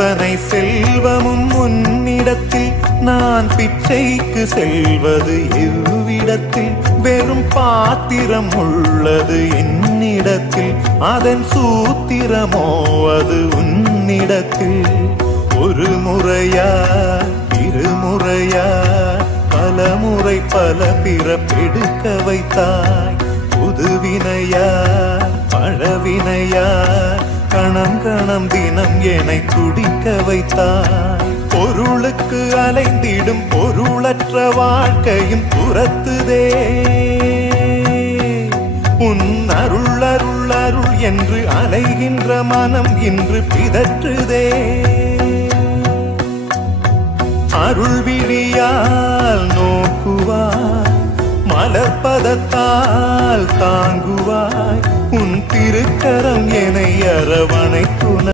அத்தனை செல்வமும் உன்னிடத்தில் நான் பிச்சைக்கு செல்வது எவ்விடத்தில் வெறும் பாத்திரம் உள்ளது என்னிடத்தில் அதன் சூத்திரமோ அது உன்னிடத்தில் ஒரு முறையா இருமுறையா பல முறை பல பிறப்பெடுக்க வைத்தாய் புதுவினையா பழவினையா கணம் கணம் தினம் என்னை துடிக்க வைத்தாய் பொருளுக்கு அலைந்திடும் பொருளற்ற வாழ்க்கையும் துரத்துதே உன் அருள் அருள் அருள் என்று அலைகின்ற மனம் இன்று பிதற்றுதே அருள் விழியால் நோக்குவாய் மலர்பதத்தால் தாங்குவாய் உன் திருக்கரம் என்னை அரவணைத்து